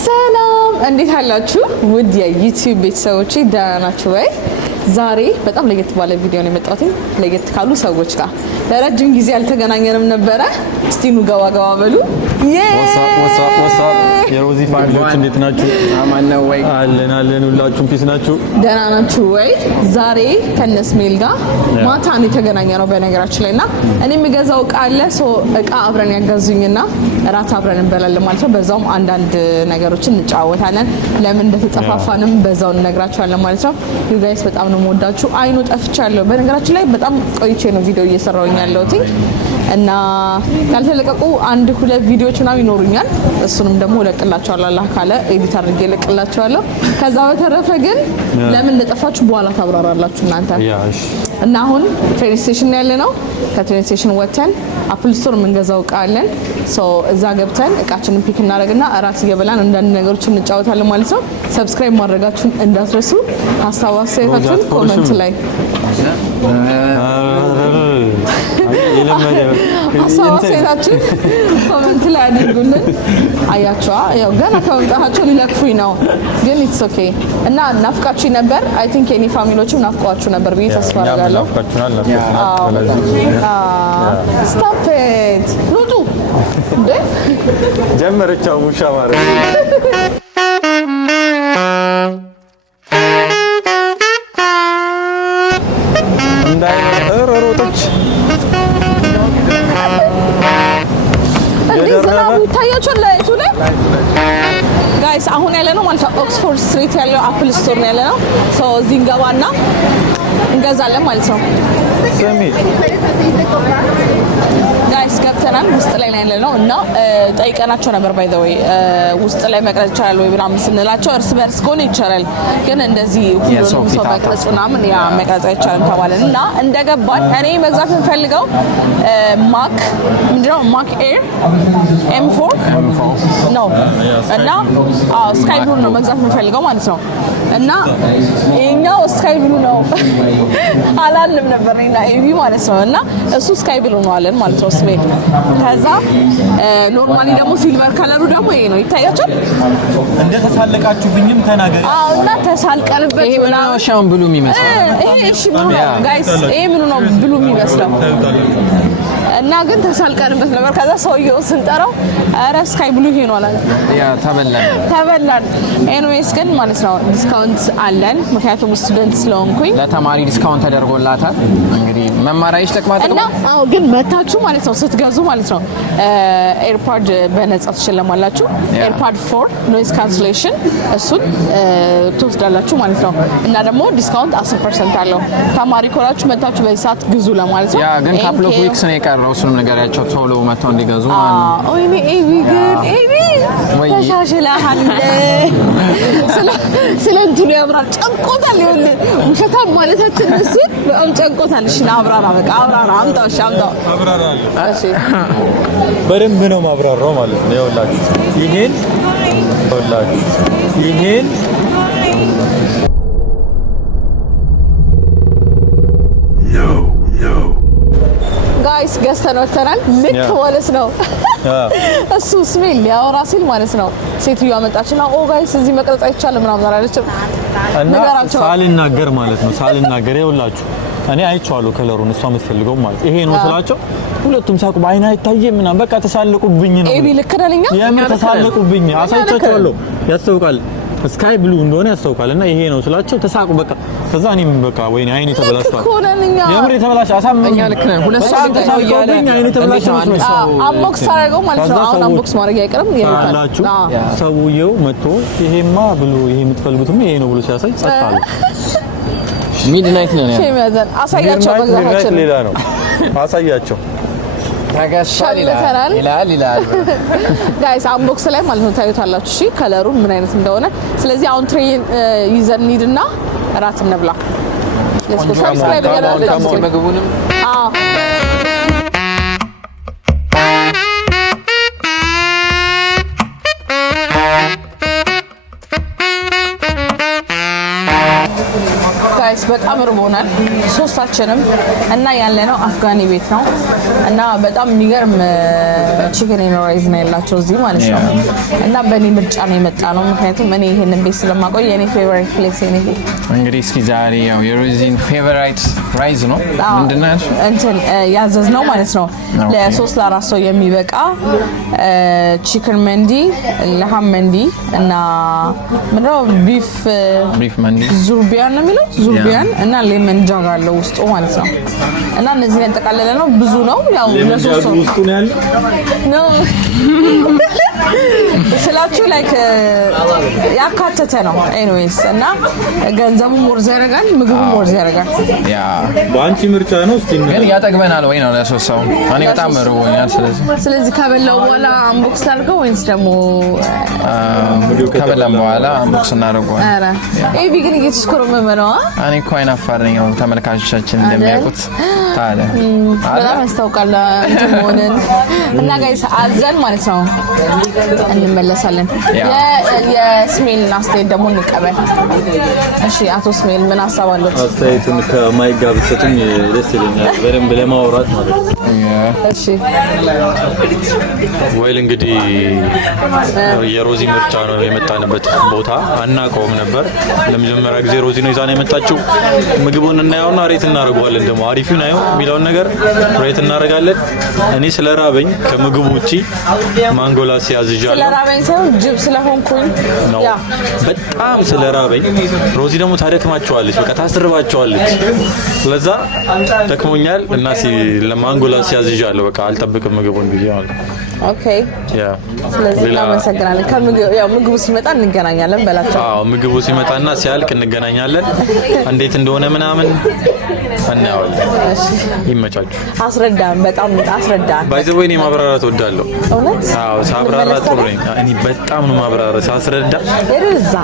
ሰላም እንዴት አላችሁ? ውድ የዩቲዩብ ቤተሰቦቼ ደህና ናችሁ ወይ? ዛሬ በጣም ለየት ባለ ቪዲዮ ነው የመጣሁት። ለየት ካሉ ሰዎች ጋር ለረጅም ጊዜ አልተገናኘንም ነበረ። እስቲ ኑ ገባ ገባ በሉ። ወሳብ የሮዚ ፋሚሊዎች እንዴት ናችሁ? አማን ነው ወይ? አለን ሁላችሁም ፒስ ናችሁ? ደህና ናችሁ ወይ? ዛሬ ከነስሜል ጋር ማታ ነው የተገናኘነው በነገራችን ላይና እኔ የምገዛው እቃ አለ እቃ አብረን ያጋዙኝና እራት አብረን እንበላለን ማለት ነው። በዛውም አንዳንድ ነገሮችን እንጫወታለን። ለምን እንደተጠፋፋንም በዛው እንነግራችኋለን ማለት ነው። ዩ ጋይስ በጣም ነው የምወዳችሁ። አይኑ ጠፍቻለሁ። በነገራችን ላይ በጣም ቆይቼ ነው ቪዲዮ እየሰራሁኝ ያለሁት እና ያልተለቀቁ አንድ ሁለት ቪዲዮዎች ምናምን ይኖሩኛል። እሱንም ደግሞ እለቅላችኋለሁ አላህ ካለ ኤዲት አድርጌ እለቅላችኋለሁ። ከዛ በተረፈ ግን ለምን እንደጠፋችሁ በኋላ ታብራራላችሁ እናንተ። እና አሁን ትሬን ስቴሽን ያለ ነው። ከትሬን ስቴሽን ወጥተን አፕል ስቶር የምንገዛው እቃ አለን። እዛ ገብተን እቃችንን ፒክ እናደርግና እራት እየበላን አንዳንድ ነገሮችን እንጫወታለን ማለት ነው። ሰብስክራይብ ማድረጋችሁን እንዳትረሱ። ሀሳብ አስተያየታችሁን ኮሜንት ላይ አሳውሴታችሁ ኮሜንት ላይ አድርጉልን። አያችኋ ያው ገና ከመምጣታቸው ሊለክፉኝ ነው ግን ኢትስ ኦኬ። እና ናፍቃችሁ ነበር። አይ ቲንክ የኔ ፋሚሊዎችም ናፍቋችሁ ነበር ብዬ ተስፋ አደርጋለሁ። ስቶፕ ኢት ኑጡ እንዴ ጀመረቻው ውሻ ማለት ጋይስ አሁን ያለ ነው ማለት ነው ኦክስፎርድ ስትሪት ያለው አፕል ስቶር ነው ያለ ነው። እዚህ እንገባና እንገዛለን ማለት ነው። ጋይስ ገብተናል። ውስጥ ላይ ያለ ነው እና ጠይቀናቸው ነበር ባይ ዘ ወይ ውስጥ ላይ መቅረጽ ይቻላል ወይ ምናምን ስንላቸው እርስ በርስ ከሆነ ይቻላል፣ ግን እንደዚህ ሁሉንም ሰው መቅረጽ ምናምን ያ መቅረጽ አይቻልም ተባለን እና እንደገባን እኔ መግዛት የምፈልገው ማክ ምንድነው ማክ ኤር M4 ነው እና ስካይ ብሉ ነው መግዛት የምፈልገው ማለት ነው። እና ይሄኛው ስካይ ብሉ ነው አላልንም ነበር እና ኤቪ ማለት ነው እና እሱ ስካይ ብሉ ነው አለን ማለት ነው። ስሜት ከዛ ኖርማሊ ደግሞ ሲልቨር ከለሩ ደግሞ ይሄ ነው ይታያችኋል። እንደ ተሳለቃችሁብኝም ተናገር። እና ተሳልቀንበት ይሄ ምኑ ነው ሻም ብሉ የሚመስለው? ይሄ እሺ ብሉ ነው ጋይስ፣ ይሄ ምኑ ነው ብሉ የሚመስለው? እና ግን ተሳልቀንበት ነበር። ከዛ ሰውየውን ስንጠራው ኧረ ስካይ ብሉ ይሄ ነው አለ። ያ ተበላን። ኤኒዌይስ ግን ማለት ነው ዲስካውንት አለን፣ ምክንያቱም ስቱደንት ስለሆንኩኝ ለተማሪ ዲስካውንት ተደርጎላታል። እንግዲህ መማሪያሽ ተቅማጥቁ እና ግን መታችሁ ማለት ነው ስትገዙ ማለት ነው ኤርፓድ በነጻ ትሸለማላችሁ። ኤርፓድ 4 ኖይዝ ካንስሌሽን እሱን ትወስዳላችሁ ማለት ነው። እና ደግሞ ዲስካውንት 10% አለው። ተማሪ ኮላችሁ መታችሁ በዚህ ሰዓት ግዙ ለማለት ነው። ያ ግን ካፕል ኦፍ ዊክስ ነው የቀረው። እሱንም ነገራቸው ቶሎ መተው እንዲገዙ ማለት ነው። ኦይኔ ኤቪ ግን ኤቪ ተሻሽለሃል። ስለ እንትኑ ያብራር ጨንቆታል። ይኸውልህ ውሸታም ማለታችን እሱ በጣም ጨንቆታል። እሺ አብራራ፣ በቃ አብራራ፣ አምጣው። እሺ አምጣው። እሺ በደንብ ነው ማብራራው ማለት ነው። ይኸውላችሁ ይሄን ጋይስ ገዝተን ወጥተናል። ልክ ማለት ነው እሱ ስሜል ሊያወራ ሲል ማለት ነው ሴትዮዋ መጣችና ጋይስ እዚህ መቅረጽ አይቻልም ምናምን አላለችም። እና ሳልናገር ማለት ነው ይኸውላችሁ እኔ አይቼዋለሁ ከለሩን እሷ የምትፈልገው ማለት ይሄ ነው ስላቸው ሁለቱም ሳቁ። በአይና አይታየም ምናምን በቃ ተሳለቁብኝ ነው። ኤቢ ልክ ነን እኛ ተሳለቁብኝ። አሳይቻቸዋለሁ ያስታውቃል ስካይ ብሉ እንደሆነ ያስታውቃል። እና ይሄ ነው ስላቸው ተሳቁ በቃ። ከዛ እኔም በቃ ወይኔ አይኔ ተበላሽቷል የምር የተበላሽ አሳመኝ። እኛ ልክ ነን። ሁለት ሰዓት ተሳውቃለሁ አይኔ ተበላሽ አንቦክስ አደረገው ማለት ነው። አሁን አንቦክስ ማድረግ አይቀርም ያላችሁ ሰውየው መጥቶ ይሄማ ብሉ ይሄ የምትፈልጉትም ይሄ ነው ብሎ ሲያሳይ ጸጥታለ ሚድናይት ነው ያለው። አሳያቸው በግዛታችን ሌላ ነው አሳያቸው ታጋሻል ይላል ጋይስ አንቦክስ ላይ ማለት ነው ታዩታላችሁ። እሺ ከለሩን ምን አይነት እንደሆነ። ስለዚህ አሁን ትሬን ይዘን እንሂድና እራት እንብላ። ሌትስ ጎ ሰብስክራይብ ያደርጋችሁ ምግቡንም ጋይስ በጣም ርቦናል ሶስታችንም እና ያለነው አፍጋኒ ቤት ነው እና በጣም የሚገርም ቺክን ኤንድ ራይዝ ነው ያላቸው እዚህ ማለት ነው እና በእኔ ምርጫ ነው የመጣ ነው ምክንያቱም እኔ ይሄንን ቤት ስለማቆይ የኔ ፌቨራይት ፕሌስ ነው ይሄ እንግዲህ እስኪ ዛሬ ያው የሮዚን ፌቨራይት ራይዝ ነው ምንድነው እንትን ያዘዝነው ማለት ነው ለ3 ለ4 ሰው የሚበቃ ቺክን መንዲ ለሃም መንዲ እና ምንድነው ቢፍ መንዲ ዙርቢያን ነው የሚለው ዙርቢያን እና ሌመን ጃግ አለው ውስጡ ማለት ነው እና እነዚህ ያጠቃለለ ነው ብዙ ነው ያው ለሶስት ሰው ውስጡ ነው ያለው ነው ስላችሁ ላይክ ያካተተ ነው ኤኒዌይስ እና ገንዘቡ ሞርዝ ያደርጋል ምግቡ ሞርዝ ያደርጋል ያ ባንቺ ምርጫ ነው እስቲ ግን ያጠግበናል ወይ ነው ለሶስት ሰው እኔ በጣም ርቦኛል ስለዚህ ከበላው በኋላ አንቦክስ አድርገው ወይስ ደግሞ ከበላም በኋላ አንቦክስ እናደርገዋለን አረ ኤቢ ግን እየተሽኮረመመ ነው እኔ እኮ አይናፋር ነኝ ተመልካቾቻችን እንደሚያውቁት ታዲያ በጣም ያስታውቃል እንትሞንን እና ጋይስ አዘን ማለት ነው እንመለሳለን የስሜል አስተያየት ደግሞ እንቀበል እሺ አቶ ስሜል ምን ሐሳብ አለው አስተያየቱን ከማይክ ጋር ብትሰጡኝ ደስ ይለኛል በደንብ ለማውራት ማለት ነው እሺ ወይል እንግዲህ የሮዚ ምርጫ ነው የመጣንበት ቦታ አናውቀውም ነበር ለመጀመሪያ ጊዜ ሮዚ ነው ይዛና የመጣችው ምግቡን እናየውና ሬት እናደርገዋለን ደግሞ አሪፍ ነው የሚለውን ነገር ሬት እናደርጋለን እኔ ስለራበኝ ከምግቡ ውጪ ማንጎላስ ያዝጃለሁ ስለራበኝ ሰው ጅብ ስለሆንኩኝ ያ በጣም ስለራበኝ ሮዚ ደግሞ ታደክማቸዋለች በቃ ታስርባቸዋለች ለዛ ተክሞኛል እና ለማንጎላስ ያዝጃለሁ በቃ አልጠብቅም ምግቡን ብዬ ማለት ኦኬ ያ ስለዚህ እናመሰግናለን ምግቡ ሲመጣ እንገናኛለን በላቸው አዎ ምግቡ ሲመጣና ሲያልቅ እንገናኛለን እንዴት እንደሆነ ምናምን እናያለን እሺ ይመቻችሁ አስረዳን በጣም አስረዳን ባይዘው እኔ ማብራራት ወዳለሁ እውነት አዎ ሳብራራ ጥሩ ነኝ እኔ በጣም ነው ማብራራት ሳስረዳ እዛ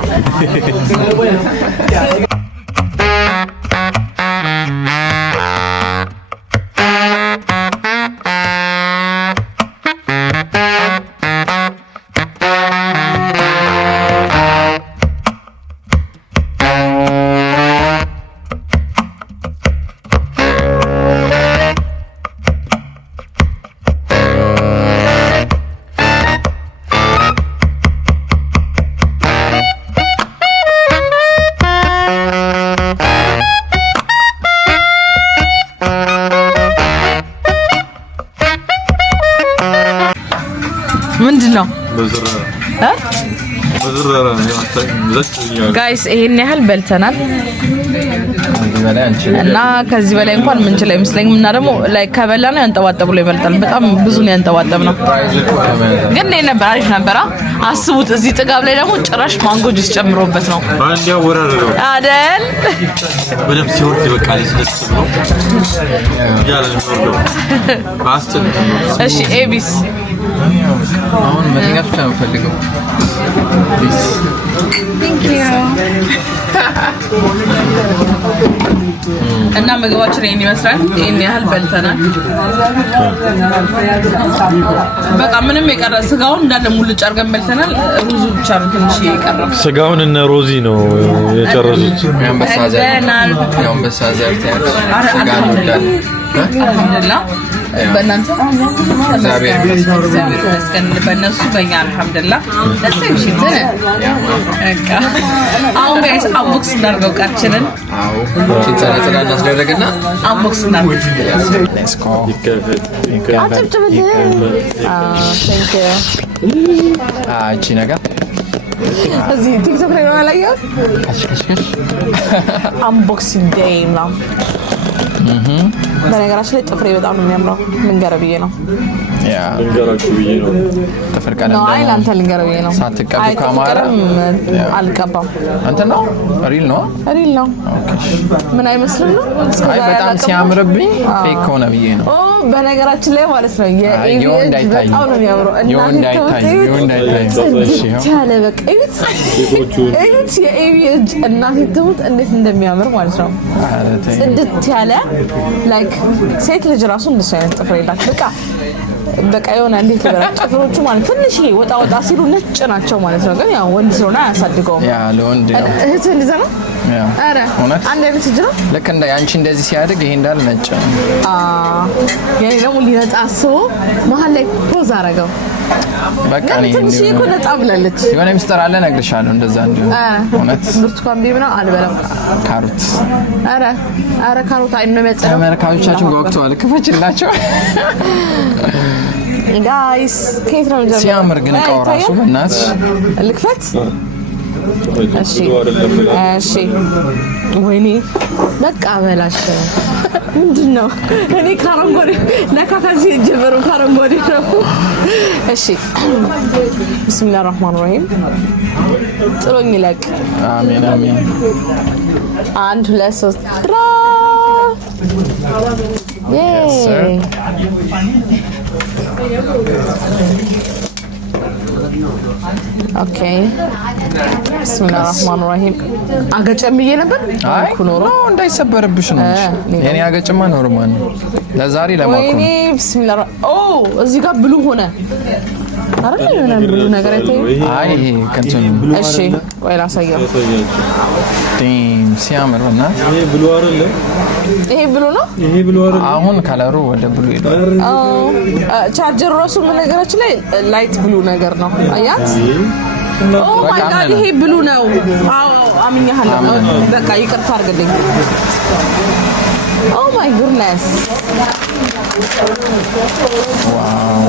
ምንድነው ጋይስ ይሄን ያህል በልተናል እና ከዚህ በላይ እንኳን ምን ይችላል አይመስለኝም እና ደግሞ ላይክ ከበላና ያንጠባጠብ ብሎ ይበልጣል በጣም ብዙ ነው ያንጠባጠብ ነው ግን ነበር አሪፍ ነበር አስቡት እዚህ ጥጋብ ላይ ደግሞ ጭራሽ ማንጎ ጁስ ጨምሮበት ነው አንድ ያወራረው አይደል በደም ሲወርድ ይበቃል ስለዚህ ነው ያለ ነው አስተን እሺ ኤቢስ አሁን መተኛት ብቻ ነው ፈልገው Thank you እና ምግባችን ይሄን ይመስላል ይሄን ያህል በልተናል በቃ ምንም የቀረ ስጋውን እንዳለ ሙሉ ጨርገን በልተናል ሩዙ ብቻ ነው ትንሽ የቀረው ስጋውን እና ሮዚ ነው የጨረሱት ያንበሳ ዘርት ስጋውን እንዳለ አልሐምዱሊላህ በእናንተ እግዚአብሔር ይመስገን በእነሱ በእኛ አልሐምዱሊላህ ለሰም ሽተነ በቃ አሁን ጋይስ አንቦክስ እናድርገው ቃችንን አዎ ሽተነ ተላና አስደረገና አንቦክስ እናድርገው ሌትስ ጎ ቴንክ ዩ እቺ ነገር እዚህ ቲክቶክ ላይ ነው ያላየው አንቦክሲንግ ዴይ ነው በነገራችን ላይ ጥፍሬ በጣም ነው የሚያምረው ልንገርብዬ ነው ያ ልንገራችሁ ነው ጥፍር ቀለም ነው አይ ላንተ ልንገርብዬ ነው ሳትቀቡ ካማራ አልቀባም አንተ ነው ሪል ነው ምን አይመስልም ነው አይ በጣም ሲያምርብኝ ፌክ ሆነ ብዬ ነው ኦ በነገራችን ላይ ማለት ነው የኤቪ በጣም ነው የሚያምረው እና ታለ በቃ እዩት የኤቪ እናት ትሙት እንዴት እንደሚያምር ማለት ነው ጽድት ያለ ላይክ ሴት ልጅ ራሱ እንደሱ አይነት ጥፍር የላት በቃ በቃ የሆነ እንዴት ልበላ ጥፍሮቹ ማለት ትንሽ ወጣ ወጣ ሲሉ ነጭ ናቸው ማለት ነው። ግን ያው ወንድ ስለሆነ አያሳድገውም። ያ ለወንድ ነው። እህት እንደዛ ነው። ያ አረ አንድ አይነት እጅ ነው። ልክ እንደ አንቺ እንደዚህ ሲያድግ ይሄ እንዳለ ነጭ ነው። የኔ ደግሞ ሊነጣ አስቦ መሀል ላይ ፖዝ አረገው። በቃ እኔ ትንሽ እኮ ነጣ ብላለች። የሆነ ሚስጥር አለ እነግርሻለሁ። እንደዛ እንዲሁ እውነት ብርቱካን ቢብና አልበላም። ካሮት አረ ካሮት አይን ነው የሚያጸደው። ተመልካቾቻችን ጓጉተዋል። ክፈችላቸው ጋይስ። ከየት ነው ጀምሮ ሲያምር ግን እቃው ራሱ በእናትሽ ልክፈት። እሺ ወይኔ በቃ በላሽ። ምንድነው እኔ ካረንጎዴ ለካካዚ ጀበሩ ካረንጎዴ ነው። እሺ ቢስሚላህ الرحمن الرحيم ጥሎኝ ይለቅ። አሜን አሜን። 1 2 3 ራ ኦኬ ቢስሚላህ الرحمن الرحيم። አገጨም ብዬ ነበር ኩኖሮ እንዳይሰበርብሽ ነው እንጂ የኔ አገጭማ ኖርማል ነው። ለዛሬ ለማቆም ወይኔ ቢስሚላህ እዚህ ጋር ብሉ ሆነ አይደል? የሆነ ብሉ ነገር አይተኝ። አይ ይሄ ከንቱን እሺ ወይ ላሳየው። ሲያምር እና ይሄ ብሉ አይደለ? ይሄ ብሉ ነው። ይሄ ብሉ አይደለ? አሁን ከለሩ ወደ ብሉ ሄዷል። ቻርጀሩ ራሱ በነገራችን ላይ ላይት ብሉ ነገር ነው። አያት ኦ ማይ ጋድ ይሄ ብሉ ነው። አዎ አምኛለሁ። በቃ ይቅርታ አድርግልኝ። ኦ ማይ ጉድነስ ዋው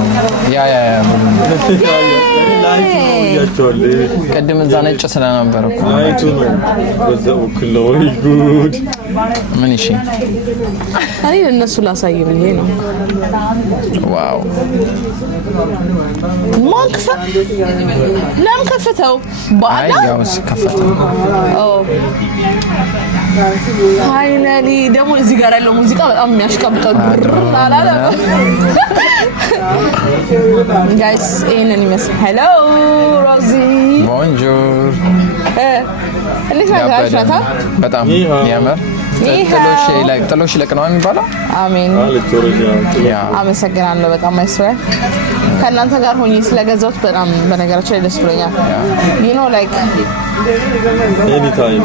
ያ ቅድም እዛ ነጭ ስለነበር እኮ አይቱ ነው በዛው ክለው ጉድ ምን እሺ እኔ ለነሱ ላሳይ ብዬ ነው። ዋው ማንከፈ ለምን ከፈተው? አይ ያው ከፈተው። ፋይናሊ ደግሞ እዚህ ጋር ያለው ሙዚቃ በጣም የሚያሽቀብጠው አላለ ጋይስ። ይሄንን ይመስል ሄሎ ሮዚ ቦንጆር እንዴት ናችሁ? በጣም ያምር። ጥሎሽ ለቅ ነው የሚባለው። አሜን አመሰግናለሁ በጣም አይስወር ከእናንተ ጋር ሆኜ ስለገዛሁት በጣም በነገራችን ላይ ደስ ብሎኛል። you know like anytime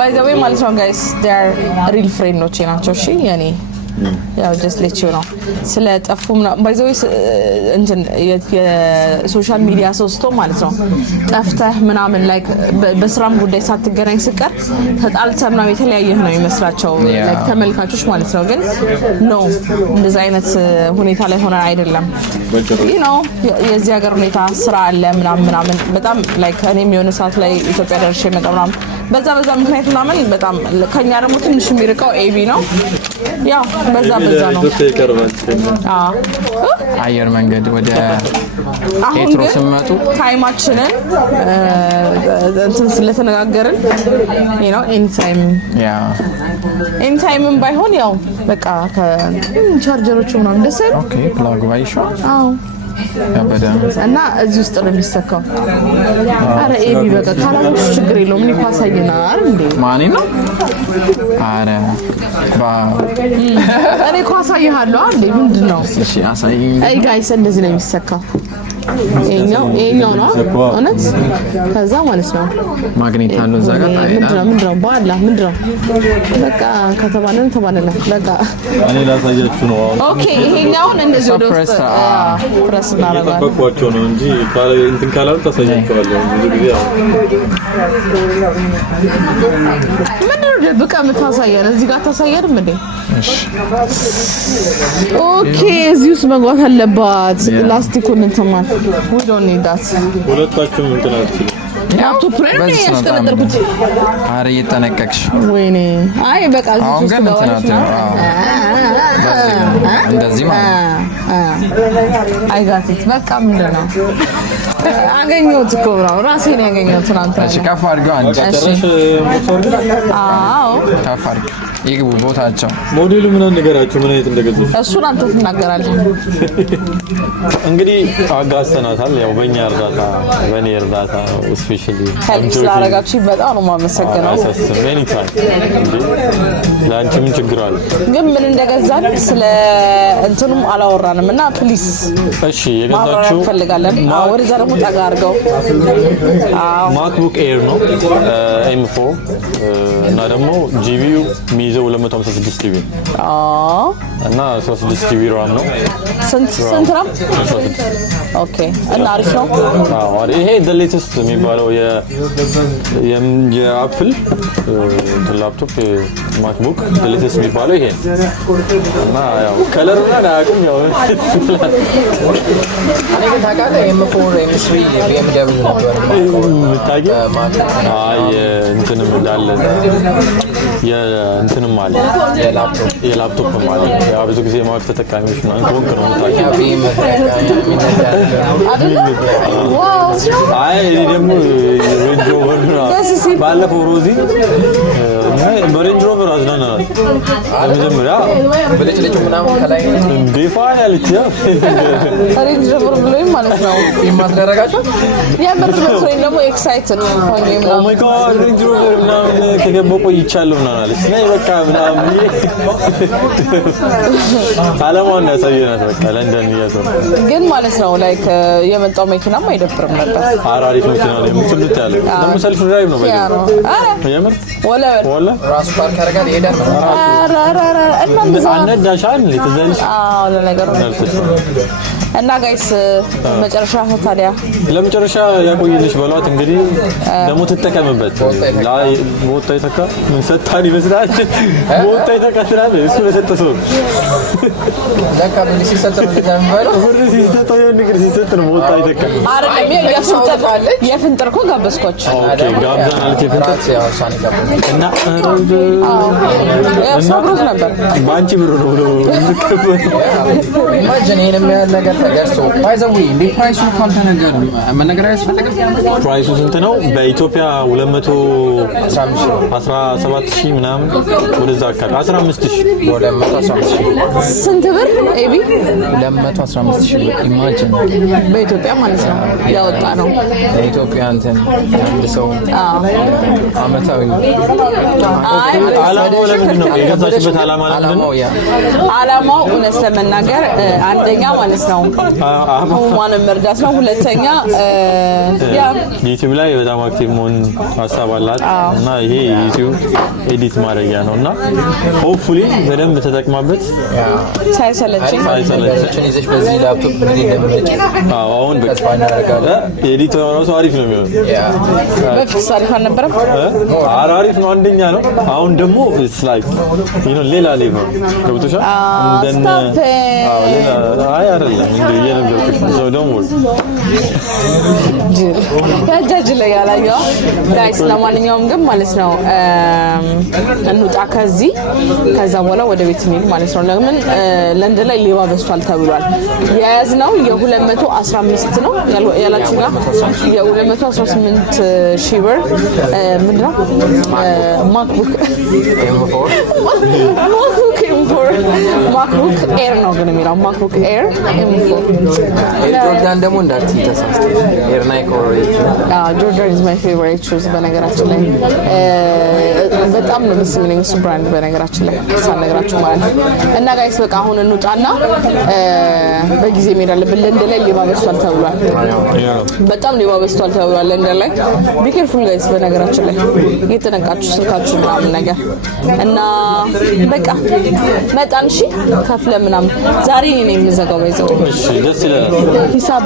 by the way ማለት ነው guys they are real friends ናቸው። እሺ ያኔ ያው just let you know ስለጠፉም ነው by the way እንትን የሶሻል ሚዲያ ሶስቶ ማለት ነው ጠፍተህ ምናምን like በስራም ጉዳይ ሳትገናኝ ስቀር ተጣልተህ ምናምን የተለያየ ነው ይመስላቸው like ተመልካቾች ማለት ነው። ግን no እንደዛ አይነት ሁኔታ ላይ ሆነ አይደለም። you know የዚህ ሀገር ሁኔታ ስራ አለ ምናምን በጣም like እኔም የሆነ ሰዓት ላይ ኢትዮጵያ ደርሼ መጣ ምናምን በዛ ምክንያት ምናምን በጣም ከኛ ደግሞ ትንሽ የሚርቀው ኤቢ ነው። ያው በዛ ነው አየር መንገድ ወደ ሄትሮ ስመጡ ታይማችንን እንትን ስለተነጋገርን you know anytime ባይሆን ያው በቃ ከቻርጀሮቹ ምናምን ደስ አይልም። ኦኬ ፕላግ ባይሾ እና እዚህ ውስጥ ነው የሚሰካው። አረ ኤቢ በቃ ካላሎች ችግር የለውም። እኔ ኳሳይናር እንዴ ማን ነው? አረ እኔ ኳሳይሃለሁ አንዴ ምንድነው? እሺ አሳይኝ። አይ ጋይስ እንደዚህ ነው የሚሰካው። ይሄኛው ነው እውነት። ከዛ ማለት ነው ማግኔት አለው እዛ ጋር ምንድነው ባላ ምንድነው በቃ ከተባለን በቃ እኔ ላሳያችሁ ነው። ኦኬ ይሄኛውን እንደዚህ ወደ ውስጥ ፕረስ እናደርጋለን። ተፈቋቸው ነው እንጂ እንትን ካላሉ ታሳያቸዋለሁ። ብዙ ጊዜ ምንድነው ደብቀ የምታሳየን? እዚህ ጋር ታሳየንም እንዴ? እሺ ኦኬ እዚህ ውስጥ መግባት አለባት። ላስቲኩን እንትማል we don't need that ሁለታችሁም እንትን አትችሉ ያቱ ፕሬም ያስቀለጥኩት። አረ እየተነቀቅሽ ወይኔ አይ በቃ አሁን ግን እንትን እንደዚህ ማለት አይ ጋት በቃ ምንድነው አገኘሁት እኮ ራሴን ያገኘሁት ትናንት። እሺ ከፍ አድርገው አንቺ። አዎ ከፍ አድርገው ይግቡ ቦታቸው። ሞዴሉ ምን ነገራችሁ? ምን አይነት እንደገዙ እሱን አንተ ትናገራለህ። እንግዲህ አጋስተናታል። ያው በእኛ እርዳታ በእኔ እርዳታ ስፔሻሊ ሄልፕ ስላደረጋችሁ በጣም ነው የማመሰግነው። ለአንቺ ምን ችግር አለ? ግን ምን እንደገዛን ስለ እንትኑም አላወራንም እና ፕሊዝ እሺ የገዛችሁ ፈልጋለን። ወደዛ ደግሞ ጠጋ አድርገው። ማክቡክ ኤር ነው M4 እና ደግሞ ጂቢዩ ሚይዘው 256 ጂቢ እና 36 ጂቢ ራም ነው። ስንት ነው? ኦኬ እና አሪፍ ነው። ይሄ the latest የሚባለው የአፕል ላፕቶፕ ማክቡክ the latest የሚባለው ይሄ እና ያው ከለር እና ዳግም ያው እኔ ግን ታውቃለህ M4 M3 BMW ነበር አይ እንትንም እንዳለ የእንትንም አለ የላፕቶፕም አለ። ያው ብዙ ጊዜ ማክ ተጠቃሚዎች ነው እንኮንክ ነው ታውቂው። አይ ደግሞ ሬንጅ ሮቨር ባለፈው ሮዚ በሬንጅ ሮቨር አዝናናል። ለመጀመሪያ በልጭልጭ ምናምን ከላይ ዲፋን ያለች ሬንጅ ሮቨር ብሎኝ ማለት ነው የማትደረጋቸው የምር መስሎኝ ደግሞ ኤክሳይትድ ሆኜ ኦ ማይ ጋድ ሬንጅ ሮቨር ምናምን ከገባሁ ቆይቻለሁ ምናምን አለች። ነይ በቃ ምናምን አለማውን ያሳየናት በቃ ለንደን እያዘው ግን ማለት ነው ላይክ የመጣው መኪናም አይደብርም ነበር። አሪፍ መኪና ነው የምትሉት ያለ ደግሞ ሰልፍ ድራይቭ ነው ባይዘው የምር ወላ ራሱ ፓርክ ያደርጋል ይሄዳል። አነዳሻል ለተዘልሽ ለነገሩ እና ጋይስ መጨረሻ ታዲያ ለመጨረሻ ያቆይልሽ በሏት። እንግዲህ ደግሞ ትጠቀምበት። ላይ ወጣ ይተካ ምን ሰጣን ይመስላል። ወጣ ይተካ ስላለ እሱ ለሰጠሰው ለካ ምን ሲሰጠው ለዛም ባለው ብር ሲሰጠው የንግር ሲሰጠው ነው ወጣ ይተካ አይደለም የፍንጥር እኮ ጋበዝኳችሁ። ኦኬ ጋብዛናለች የፍንጥር ያው ሳኒ ጋበዝ እና ሰብሮት ነበር ባንቺ ብር ነው ብሎ ኢማጂን ይሄን የሚያህል ነገር ተገዝቶ ባይዘው ፕራይሱ ካልተነገሩ መነገር ያስፈልጋል። ፕራይሱ ስንት ነው? በኢትዮጵያ 217,000 ምናምን ወደዛ አካባቢ 15,000 ስንት ብር ኤቢ 215,000 ኢማጂን በኢትዮጵያ ማለት ነው ያወጣ ነው። በኢትዮጵያ እንትን አንድ ሰው አመታዊ አላማው ለምንድን ነው የገዛችበት? አላማው እውነት ለመናገር አንደኛ ማለት ነው ህሙማንን መርዳት ነው። ሁለተኛ ዩቲዩብ ላይ በጣም አክቲቭ መሆን ሀሳብ አላት እና ይሄ ዩቲዩብ ኤዲት ማድረጊያ ነው እና ሆፕፉሊ በደንብ ተጠቅማበት ሳይሰለችኝ ይዘሽ በዚህ ላፕቶፕ ምን እንደምትጭ አሁን በቃ ኤዲት ራሱ አሪፍ ነው የሚሆነው። በፊት አሪፍ አልነበረም። አሪፍ ነው አንደኛ ነው። አሁን ደግሞ ኢትስ ላይክ ዩ ኖ ሌላ ሌቭል ገብቶሻል። እንደነ ሌላ አይ አይደለም እንግዲህ የነገርኩሽ ነው ዶንት ወሪ ያጃጅ ላይ ያላየው ጋይስ። ለማንኛውም ግን ማለት ነው እንውጣ ከዚህ ከዛ በኋላ ወደ ቤት እንሂድ ማለት ነው። ለምን ለንደን ላይ ሌባ በዝቷል ተብሏል። የያዝነው የ215 ነው ያላችሁና የ218,000 ብር ምንድነው ማክቡክ ማክቡክ ኤር ነው ግን የሚለው ማክቡክ ኤር M4 ጆርዳን ደግሞ እንዳትዪ ተሳስተሽ ኤር ናይክ ኦር ጆርዳን is my favorite shoes በነገራችን ላይ በጣም ነው ደስ የሚለኝ እሱ ብራንድ በነገራችን ላይ ሳልነግራችሁ ማለት ነው። እና ጋይስ በቃ አሁን እንውጣና በጊዜ መሄድ አለብን። ለንደን ላይ ሌባ በዝቷል ተብሏል። በጣም ሌባ በዝቷል ተብሏል ለንደን ላይ። ቢ ኬርፉል ጋይስ በነገራችን ላይ እየተነቃችሁ ስልካችሁ ምናምን ነገር እና በቃ መጣን። እሺ ከፍለ ምናምን ዛሬ እኔ የምዘጋው ባይዘው እሺ ደስ ይላል። ሂሳብ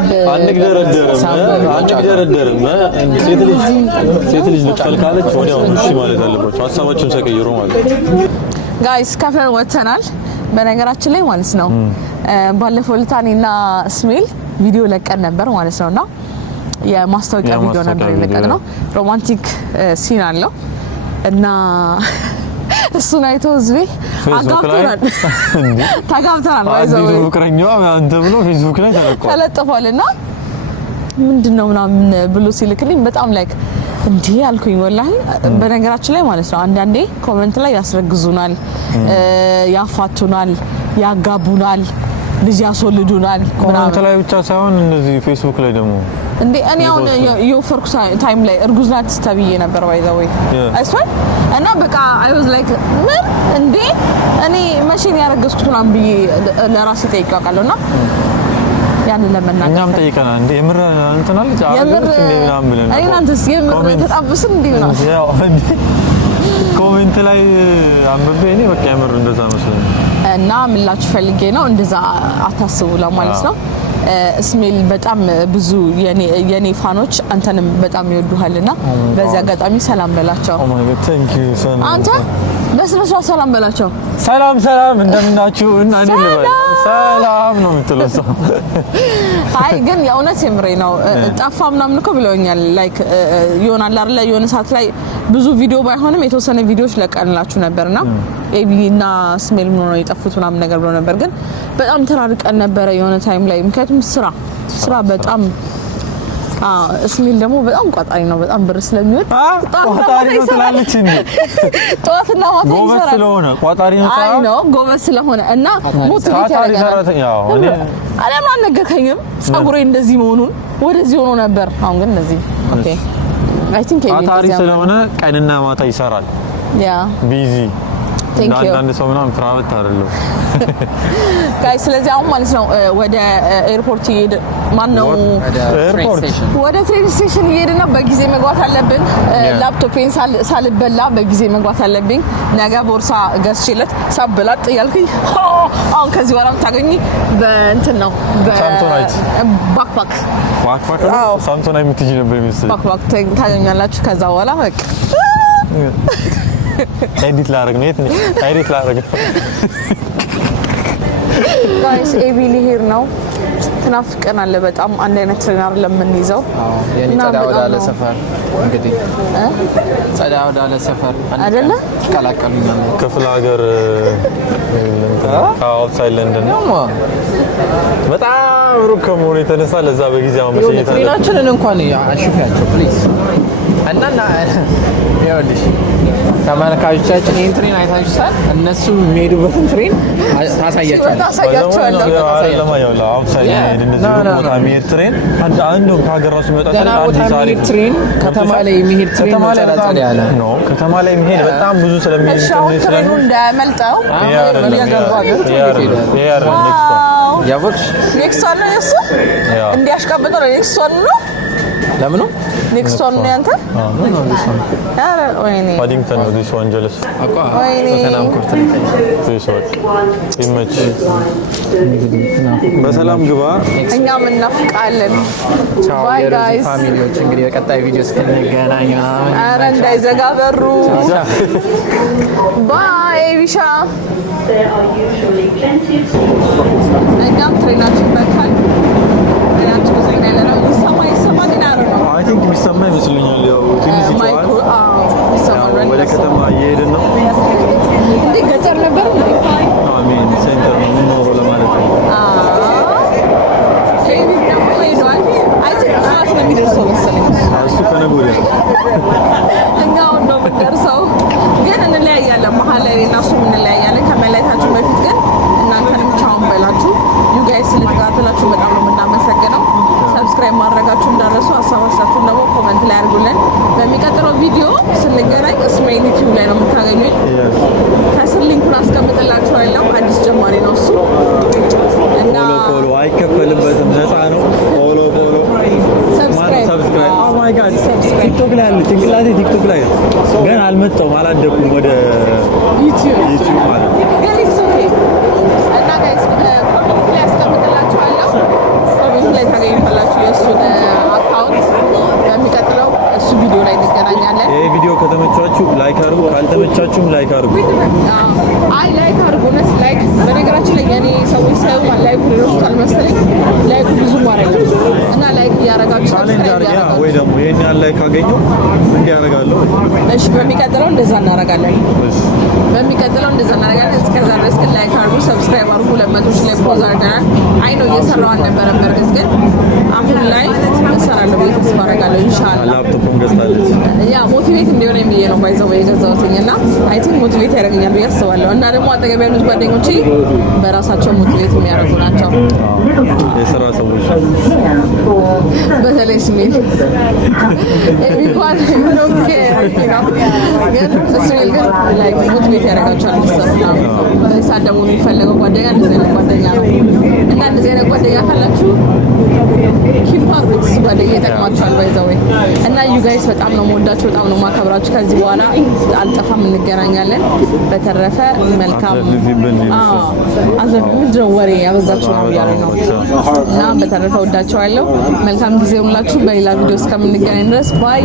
አንግደረደርም ሴት ልጅ ልትፈል ካለች ወዲያው እሺ ማለት አለባቸው። ሀሳባቸውን ሳይቀይሩ ማለት ጋይስ ከፍለን ወተናል። በነገራችን ላይ ማለት ነው ባለፈው ልታኔና ስሜል ቪዲዮ ለቀን ነበር ማለት ነውና የማስታወቂያ ቪዲዮ ነበር የለቀቅነው። ሮማንቲክ ሲን አለው እና እሱን አይቶ ህዝቤ አጋብተናል ባይዘው ፍቅረኛዋ አንተ ብሎ ፌስቡክ ላይ ተለጥፏልና ምንድነው ምናምን ብሎ ሲልክልኝ በጣም ላይክ እንዴ አልኩኝ ወላሂ። በነገራችን ላይ ማለት ነው አንዳንዴ ኮሜንት ላይ ያስረግዙናል፣ ያፋቱናል፣ ያጋቡናል፣ ልጅ ያስወልዱናል። ኮሜንት ላይ ብቻ ሳይሆን እንደዚህ ፌስቡክ ላይ ደግሞ እንዴ እኔ አሁን የወፈርኩ ታይም ላይ እርጉዝ ናት ተብዬ ነበር ባይ ዘ ወይ አይስፋል እና በቃ አይ ዋዝ ላይክ ምን እንዴ እኔ መቼም ያረገዝኩት ምናምን ብዬ ለራሴ ጠይቄዋለሁና ያን ለመናገር እኛም ጠይቀናል። እንዴ የምር እንትን አለች አረገዝኩ እንዴ ምናምን ብለን አይ እናንተስ የምር ተጣብስን እንዴ ምናምን ኮሜንት ላይ አንብቤ እኔ በቃ የምር እንደዛ መስሎኝ እና ምላችሁ ፈልጌ ነው እንደዛ አታስቡ ለማለት ነው። እስሜል በጣም ብዙ የኔ ፋኖች አንተንም በጣም ይወዱሃልና በዚህ አጋጣሚ ሰላም በላቸው። ኦ ማይ ጋድ ታንክ ዩ ሰላም አንተ በስነስርዓት ሰላም በላቸው። ሰላም እንደምናችሁ እና እኔ ልበል ሰላም ነው የምትለው ሰው። አይ ግን የእውነት የምሬ ነው። ጠፋ ምናምን እኮ ብለውኛል። ላይክ ይሆናል አይደል የሆነ ሰዓት ላይ ብዙ ቪዲዮ ባይሆንም የተወሰነ ቪዲዮዎች ለቀንላችሁ ነበርና ኤቢ እና ስሜል ምን ነው የጠፉት ምናምን ነገር ብለው ነበር። ግን በጣም ተራርቀን ነበረ የሆነ ታይም ላይ ምክንያቱም ስራ በጣም እስሜል ደግሞ በጣም ቋጣሪ ነው። በጣም ብር ስለሚወድ ቋጣሪ ነው ትላለች እንዴ? ጠዋትና ማታ ይሰራል። ጎበዝ ስለሆነ ቋጣሪ ነው አይ ነው ጎበዝ ስለሆነ እና ሞቲቬት ያደርጋል። እኔ አለም አልነገርከኝም ጸጉሬ እንደዚህ መሆኑን ወደዚህ ሆኖ ነበር። አሁን ግን እንደዚህ ኦኬ አይ ቲንክ ቋጣሪ ስለሆነ ቀንና ማታ ይሰራል። ያ ቢዚ ቴንክ ዩ አንዳንድ ሰው ምናምን ፍራበት አይደለም ጋይ። ስለዚህ አሁን ማለት ነው ወደ ኤርፖርት ይሄድ ማነው ወደ ትሬን ስቴሽን እየሄድን ነው። በጊዜ መግባት አለብን። ላፕቶፔን ሳልበላ በጊዜ መግባት አለብኝ። ነገ ቦርሳ ገዝቼለት ሳበላጥ እያልኩኝ አሁን ከዚህ በኋላ ታገኙ በእንትን ነው ሳምሶናይት ባክፓክ ሳምሶናይት የምትይጂ ነበር የሚመስል ባክፓክ ታገኛላችሁ። ከዛ በኋላ በቃ ኤዲት ላደርግ ነው። ኤዲት ላደርግ ጋይስ ኤቢ ሊሄድ ነው። ትናፍቀናል በጣም። አንድ አይነት ትሬነር ለምንይዘው የኔ ጸዳ ወዳለ ሰፈር እንግዲህ ጸዳ ወዳለ ሰፈር አይደለ ተቀላቀሉኛል። ክፍለ ሀገር አውትሳይድ ለንደን በጣም ሩቅ ከመሆኑ የተነሳ ለዛ በጊዜ አመሸኝታ ትሬናችንን እንኳን አሽፊያቸው ፕሊዝ እና ይኸውልሽ ተመልካቾቻችን ይህን ትሬን አይታችሁታል። እነሱ የሚሄዱበትን ትሬን ታሳያቸዋለሁ። ከተማ ላይ የሚሄድ ትሬን ከተማ ላይ የሚሄድ በጣም ብዙ ስለሚሄድ ትሬኑ እንዳያመልጠው ኔክስት ዋን ነው የእሱ እንዲያሽቃብጠው ነው። ኔክስት ዋን ነው ለምን ኔክስት ዋን ነው ያንተ? አረ ወይኔ ፓዲንግተን ነው ዲስ ዋን ጀለስ ወይኔ ይመች። በሰላም ግባ። እኛም እናፍቃለን። ባይ ጋይስ ፋሚሊዎች እንግዲህ በቀጣይ ቪዲዮ እስክንገናኝ አረ እንዳይዘጋ በሩ። ባይ ቢሻ እኛም ትሬናችን በቃል ትሬናችን ውስጥ ነው ያለነው። ይሰማ ግን አረ ነው አይ ቲንክ የሚሰማ ይመስለኛል። ያው ትንሽ ይተዋል። ወደ ከተማ እየሄድን ነው። እንዴ ገጠር ነበር እንዴ? አሜን ሴንተር ነው የምንኖረው ለማለት ነው። የሚደርሰው መሰለኝ እሱ ከነገ ወዲያ እኛ አሁን ነው የምንደርሰው። ግን እንለያያለን መሀል ላይ እና እሱ እንለያያለን። ከመለያየታችሁ በፊት ግን እናንተንም ቻውን በላችሁ። ዩ ጋይስ ስለተከታተላችሁ በጣም ነው የምናመሰግነው። ሰብስክራይብ ማድረጋችሁ እንዳረሱ፣ ሀሳባችሁን ደግሞ ኮሜንት ላይ አድርጉልን። በሚቀጥለው ቪዲዮ ስንገናኝ ስሜል ዩቲዩብ ላይ ነው የምታገኙኝ። ከስር ሊንኩን አስቀምጥላችኋለሁ። አዲስ ጀማሪ ነው እሱ እና ፎሎ አይከፈልበትም፣ ነፃ ነው። ፎሎ ሰብስክራይብ ኦ ማይ ጋድ ቲክቶክ ላይ አለ። ጭንቅላቴ ቲክቶክ ላይ ግን አልመጣሁም፣ አላደኩም ወደ ዩቲዩብ ማለት ነው። እና ጋይስ ኮሜንት ላይ አስቀምጥላችኋለሁ። ኮሜንት ላይ ታገኙታላችሁ የእሱን አካውንት። በሚቀጥለው እሱ ቪዲዮ ላይ እንገናኛለን። ይሄ ቪዲዮ ከተመቻችሁ ላይክ አድርጉ። ካልተመቻችሁም ላይክ አድርጉ። አይ ላይክ አድርጉ። ነስ ላይክ በነገራችን ላይ የኔ ሰዎች ሳይው ላይክ ሌሎች ካልመሰለኝ ላይክ ብዙ አይደለም እና ላይክ ያረጋችሁ ሰብስክራይብ ያረጋችሁ ወይ ደግሞ ይሄን ያህል ላይክ ካገኘው እንዲያረጋለሁ። እሺ በሚቀጥለው እንደዛ እናረጋለን። በሚቀጥለው እንደዛ እናረጋለን። እስከዛ ድረስ ግን ላይክ አድርጉ፣ ሰብስክራይብ አድርጉ። 200 ሺህ ላይ ፖዝ አድርገናል። አይ ነው እየሰራው አልነበረም በርግጥ ግን አሁን ላይ እሰራለሁ ብዬ ተስፋ አደርጋለሁ ኢንሻአላህ። ላፕቶፕም ገዝታለች። ያ ሞቲቬት እንዲሆነ ብዬ ነው ባይዘው የገዛሁትኝ እና አይ ቲንክ ሞቲቬት ያደርገኛል ብዬ አስባለሁ። እና ደግሞ አጠገብ ያሉት ጓደኞቼ በራሳቸው ሞቲቬት የሚያደርጉ ናቸው። የሥራ ሰዎች በተለይ ስሜል እንኳን ኦኬ ግን ስሜል ግን ላይክ ሞቲቬት ያደርጋቸዋል እንዲሰሩና ሳደሙ የሚፈልገው ጓደኛ እንደዚህ አይነት ጓደኛ ነው እና እንደዚህ አይነት ጓደኛ ካላችሁ ኪፓር እሱ ጓደኛ ይጠቅማችኋል ባይዘው እና ዩ ጋይስ በጣም ነው የምወዳችሁ፣ በጣም ነው የማከብራችሁ። ከዚህ በኋላ አልጠፋም፣ እንገናኛለን። በተረፈ መልካም ምንድነው ወሬ ያበዛችሁ ነው እያለኝ ነው እና በተረፈ ወዳችኋለሁ። መልካም ጊዜ ሁላችሁ። በሌላ ቪዲዮ እስከምንገናኝ ድረስ ባይ